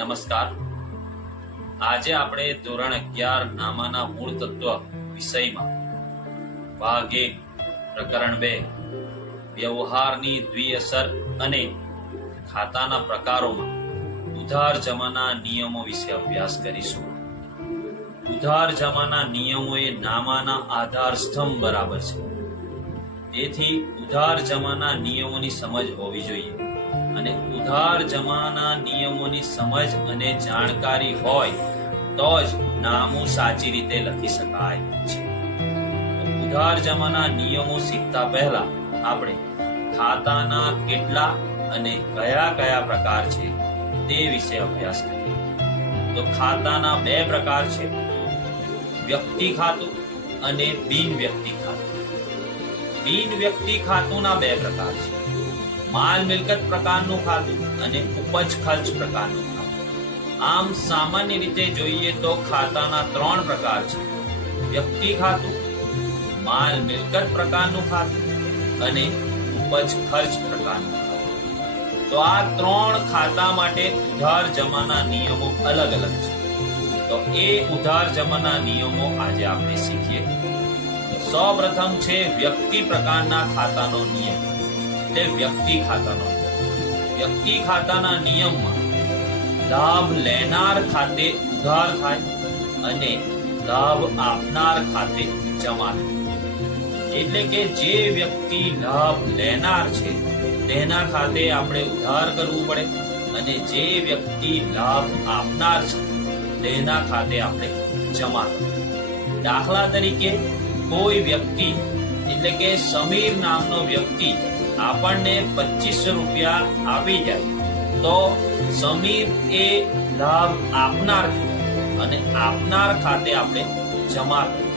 નમસ્કાર. આજે આપણે ધોરણ 11 નામાના મૂળ તત્વ વિષયમાં ભાગ 1 પ્રકરણ 2 વ્યવહારની દ્વિઅસર અને ખાતાના પ્રકારોમાં ઉધાર જમાના નિયમો વિશે અભ્યાસ કરીશું. ઉધાર જમાના નિયમો એ નામાના આધાર સ્તંભ બરાબર છે. તેથી ઉધાર જમાના નિયમોની સમજ હોવી જોઈએ અને ઉધાર જમાના નિયમોની સમજ અને જાણકારી હોય તો જ નામું સાચી રીતે લખી શકાય છે. ઉધાર જમાના નિયમો શીખતા પહેલા આપણે ખાતાના કેટલા અને કયા કયા પ્રકાર છે તે વિશે અભ્યાસ કરીએ. તો ખાતાના બે પ્રકાર છે, વ્યક્તિ ખાતું અને બિન વ્યક્તિ ખાતું. બિન વ્યક્તિ ખાતુંના બે પ્રકાર છે, માલ મિલકત પ્રકારનું ખાતું અને ઉપજ ખર્ચ પ્રકારનું ખાતું. આમ સામાન્ય રીતે જોઈએ તો ખાતાના 3 પ્રકાર છે, વ્યક્તિ ખાતું, માલ મિલકત પ્રકારનું ખાતું અને ઉપજ ખર્ચ પ્રકારનું ખાતું. તો આ 3 ખાતા માટે ઉધાર જમાના નિયમો અલગ અલગ છે. તો એ ઉધાર જમાના નિયમો આજે આપણે શીખીએ. સૌપ્રથમ છે વ્યક્તિ પ્રકારના ખાતાનો નિયમ, એટલે વ્યક્તિ ખાતાનો. વ્યક્તિ ખાતાના નિયમમાં લાભ લેનાર ખાતે ઉધાર થાય અને લાભ આપનાર ખાતે જમા થાય. એટલે કે જે વ્યક્તિ લાભ લેનાર છે તેના ખાતે આપણે ઉધાર કરવું પડે અને જે વ્યક્તિ લાભ આપનાર છે તેના ખાતે આપણે જમા કરવું. દાખલા તરીકે કોઈ વ્યક્તિ એટલે કે સમીર નામનો વ્યક્તિ આપણને 2500 રૂપિયા આપી જાય તો સમીર એ લાભ આપનાર અને આપનાર ખાતે આપણે જમા કરીએ.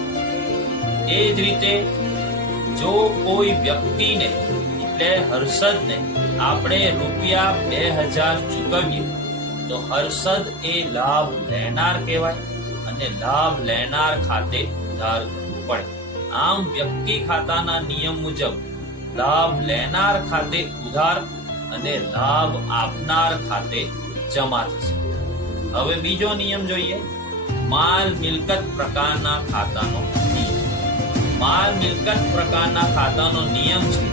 એ જ રીતે જો કોઈ વ્યક્તિને એટલે હર્ષદને આપણે રૂપિયા 2000 ચૂકવીએ તો હર્ષદ એ લાભ લેનાર કહેવાય અને લાભ લેનાર ખાતે ઉધાર કરવું પડે. આમ વ્યક્તિ ખાતાના નિયમ મુજબ લાભ લેનાર ખાતે ઉધાર અને લાભ આપનાર ખાતે જમા થશે. હવે બીજો નિયમ જોઈએ, માલ મિલકત પ્રકારના ખાતાનો નિયમ. માલ મિલકત પ્રકારના ખાતાનો નિયમ છે,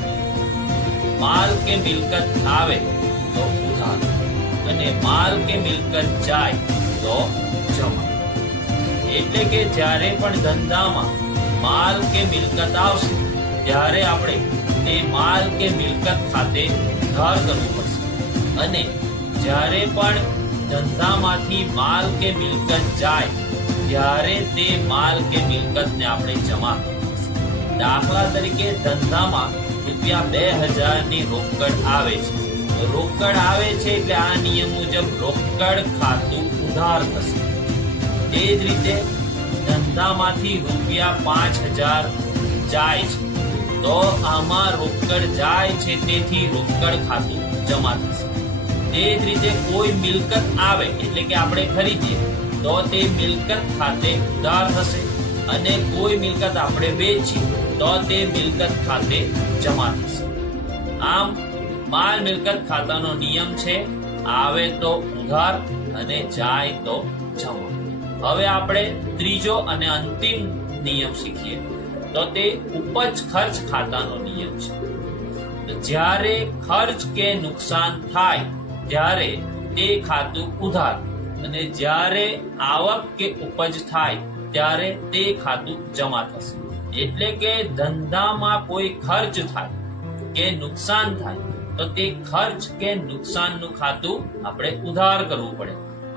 માલ કે મિલકત આવે તો ઉધાર અને માલ કે મિલકત જાય તો જમા. એટલે કે જ્યારે પણ ધંધામાં માલ કે મિલકત આવશે ત્યારે આપણે તે માલ કે મિલકત ખાતે ઉધાર કરવું પડશે અને જ્યારે પણ ધંધામાંથી માલ કે મિલકત જાય ત્યારે તે માલ કે મિલકતને આપણે જમા કરવું પડશે. દાખલા તરીકે ધંધામાં રૂપિયા 2000 ની રોકડ આવે છે. રોકડ આવે છે એટલે આ નિયમ મુજબ રોકડ ખાતું ઉધાર થશે. તે જ રીતે ધંધામાંથી રૂપિયા 5000 જાય છે તો આમાં રોકડ જાય છે તેથી રોકડ ખાતું જમા થશે. તે જ રીતે કોઈ મિલકત આવે એટલે કે આપણે ખરીદીએ તો તે મિલકત ખાતે ઉધાર થશે અને કોઈ મિલકત આપણે વેચીએ તો તે મિલકત ખાતે જમા થશે. આમ માલ મિલકત ખાતાનો નિયમ છે, આવે તો ઉધાર અને જાય તો જમા. હવે આપણે ત્રીજો અને અંતિમ નિયમ શીખીએ તો તે ઉપજ ખર્ચ ખાતાનો નિયમ છે. જ્યારે ખર્ચ કે નુકસાન થાય ત્યારે તે ખાતું ઉધાર અને જ્યારે આવક કે ઉપજ થાય ત્યારે તે ખાતું જમા થશે. એટલે કે ધંધામાં કોઈ ખર્ચ થાય કે નુકસાન થાય તો તે ખર્ચ કે નુકસાનનું ખાતું આપણે ઉધાર કરવું પડે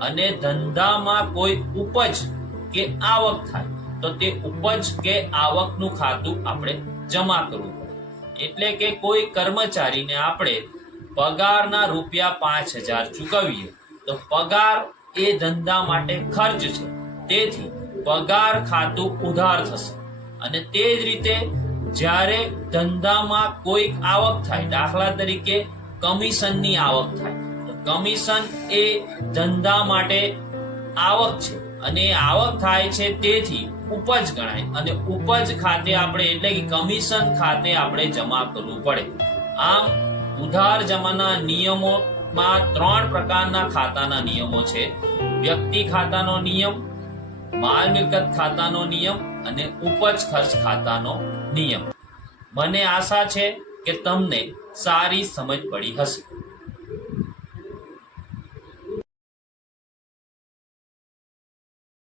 અને ધંધામાં કોઈ ઉપજ કે આવક થાય તો તે ઉપજ કે આવકનું ખાતું આપણે જમા કરવું પડે. એટલે કે કોઈ કર્મચારીને આપણે પગારના રૂપિયા 5000 ચૂકવીએ તો પગાર એ ધંધા માટે ખર્ચ છે તેથી પગાર ખાતું ઉધાર થશે. અને તે જ રીતે જ્યારે ધંધામાં કોઈ આવક થાય, દાખલા તરીકે કમિશનની આવક થાય તો કમિશન એ ધંધા માટે આવક છે અને એ આવક થાય છે તેથી ઉપજ ગણાય અને ઉપજ ખાતે આપણે એટલે કે કમિશન ખાતે આપણે જમા કરવું પડે. આમ ઉધાર જમાના નિયમો ભારતમાં 3 પ્રકારના ખાતાના નિયમો છે: વ્યક્તિ ખાતાનો નિયમ, માલ મિલકત ખાતાનો નિયમ અને ઉપજ ખર્ચ ખાતાનો નિયમ. મને આશા છે કે તમને સારી સમજ પડી હશે.